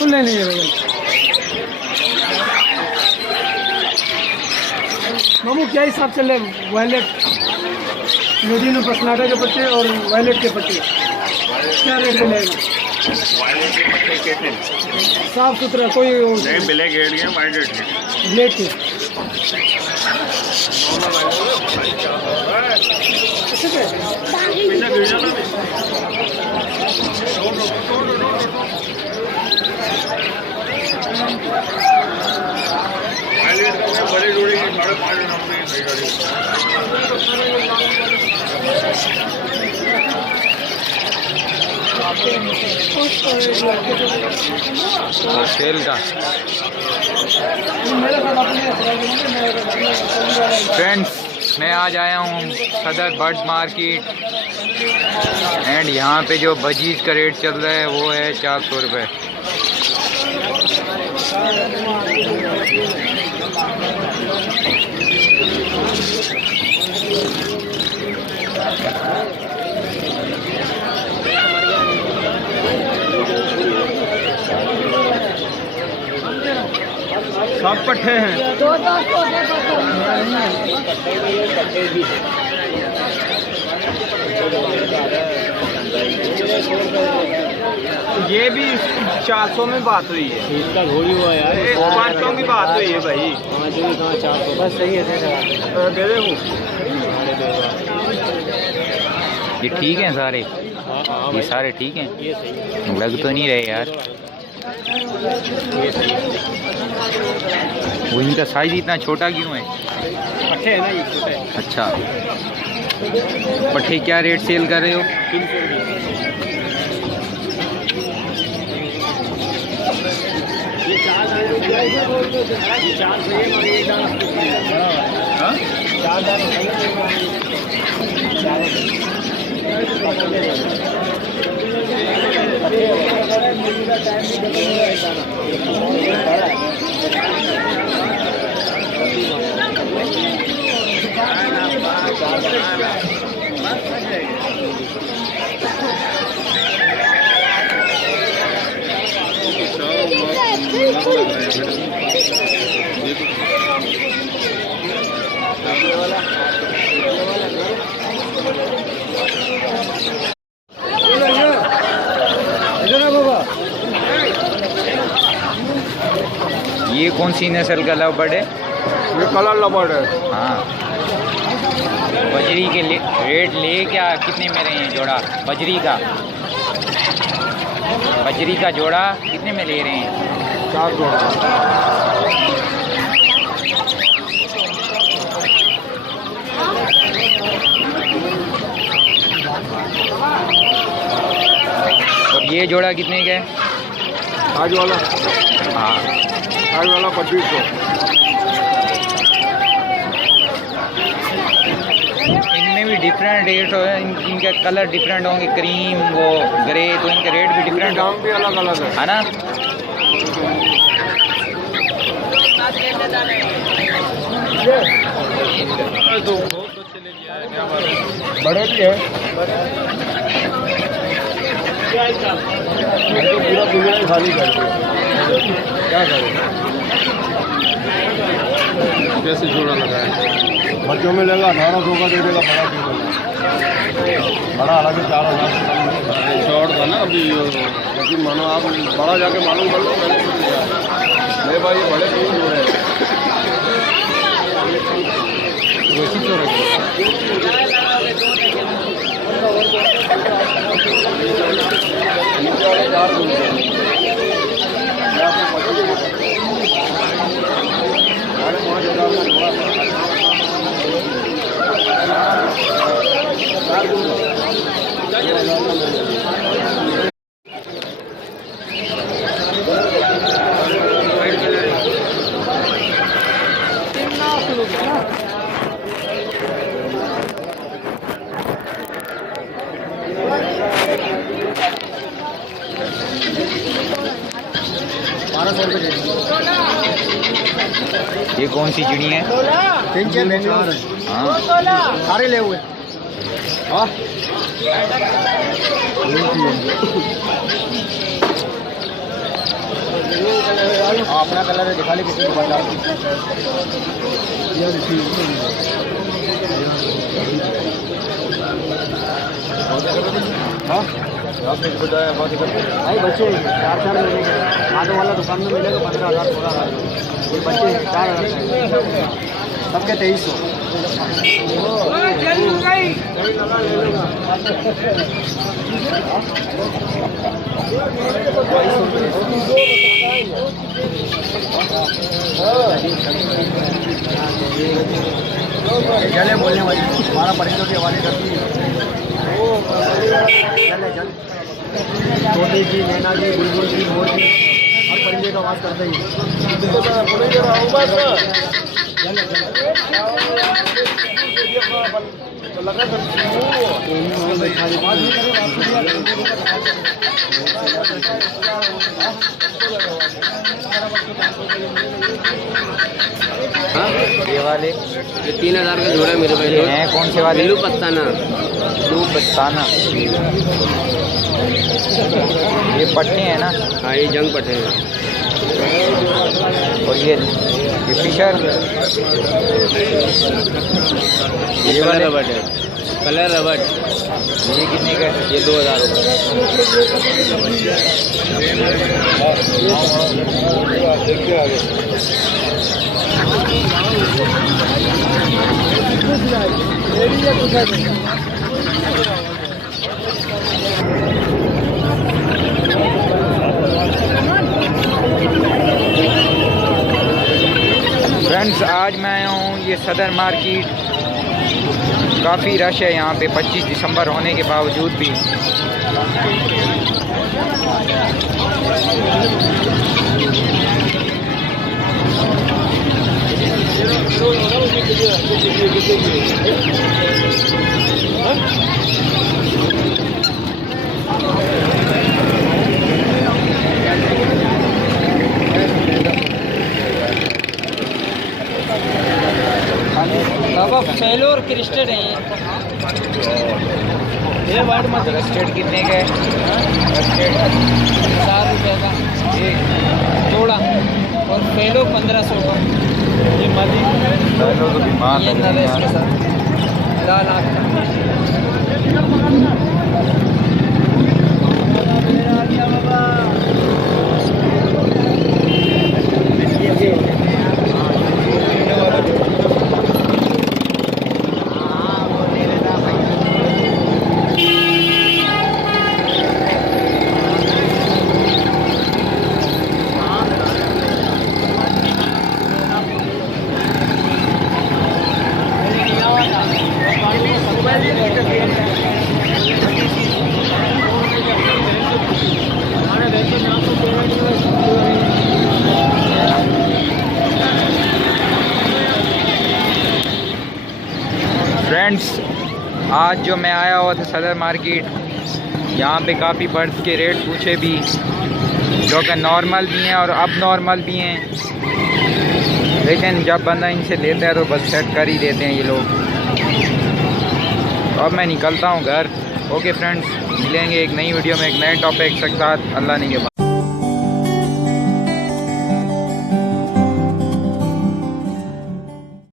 Full नहीं है भैया। मामू क्या हिसाब चल रहे हैं वायलेट मेडिनो पसनाटा के पट्टे और वायलेट के पट्टे क्या रेट मिलेगा? साफ सुथरा कोई नहीं, ब्लैक हेड के वाइट हेड के ब्लैक के बड़ी जोड़ी की 5.5 सेल का। फ्रेंड्स, मैं आज आया हूँ सदर बर्ड मार्केट एंड यहाँ पे जो बजीज का रेट चल रहा है वो है 400 रुपये। सब पट्टे हैं। ये भी 400 में बात हुई है। इसका घोड़ी हुआ यार, 500 की बात हुई है भाई। 400 बस सही है। दे दे वो। ये ठीक हैं सारे? ये सारे ठीक हैं? ये सही लग तो नहीं रहे यार। ये सही वो इनका साइज इतना छोटा क्यों है? पट्टे है ना, ये छोटे है। अच्छा, पट्टे क्या रेट सेल कर रहे हो? 300 ये 4 सही है मगर ये ये कौन सी नस्ल का लव बर्ड है? ये कलर लबर्ड है। हाँ, बजरी के रेट ले क्या कितने में रहे हैं जोड़ा? बजरी का जोड़ा कितने में ले रहे हैं? 4 जोड़ा। और ये जोड़ा कितने का है? आज वाला हाँ, आज वाला 2500। इनमें भी डिफरेंट रेट है, इनके कलर डिफरेंट होंगे, क्रीम वो ग्रे, तो इनके रेट भी डिफरेंट दाम भी अलग अलग है ना? तो बड़े भी है। तो पूरा दुनिया ही खाली कर दिया, क्या करें? कैसे जोड़ा लगाए? बच्चों में लेगा 1800 का दे देगा, बड़ा अलग है 4000 से कम शॉर्ट था ना अभी। लेकिन मानो आप बड़ा जाके मालूम कर लो, मेरे भाई ये बड़े क्यों हो रहे हैं? ये कौन सी चिड़ी है? हाँ, सारे ले हुए। हाँ हाँ अपना कलर है, दिखा ले किसी को बता। हाँ भाई बच्चे 4-4 महीने के आटो वाला दुकान में मिलेगा 15,000 16,000। ये बच्चे 4,000 सबके 2300। चले बोलने वाली हमारा परिंदों के हवाले करती है। चले चल छोटी जी, मैना जी, बुलबुल जी, मोर जी, हर परिंदे का आवाज़ करते ही। ये वाले ये 3,000 का जोड़ा मेरे भाई। ये हैं कौन से वाले? ब्लू पत्ताना। ब्लू बताना। ये पट्टे हैं ना? हाँ ये जंग पटे हैं। और ये फिशर, ये वाला रबड़ है, कलर रबड़। ये कितने का? ये 2,000 फ्रेंड्स आज मैं आया हूँ ये सदर मार्केट। काफ़ी रश है यहाँ पे 25 दिसंबर होने के बावजूद भी। बाबा फेलो और क्रिस्टेड है ये वाइट मत। कस्टर्ड कितने का है? कस्टर्ड 4 रुपये का ये जोड़ा और फेलो 1500 का। ये मदी चलो तो बीमार ये नरेश के साथ लाल आँख का। फ्रेंड्स आज जो मैं आया हुआ था सदर मार्केट, यहाँ पे काफ़ी बर्ड्स के रेट पूछे भी, जो कि नॉर्मल भी हैं और अब नॉर्मल भी हैं। लेकिन जब बंदा इनसे लेता है तो बस सेट कर ही देते हैं ये लोग। तो अब मैं निकलता हूँ घर। ओके फ्रेंड्स, मिलेंगे एक नई वीडियो में एक नए टॉपिक के साथ। अल्लाह ने के बाद।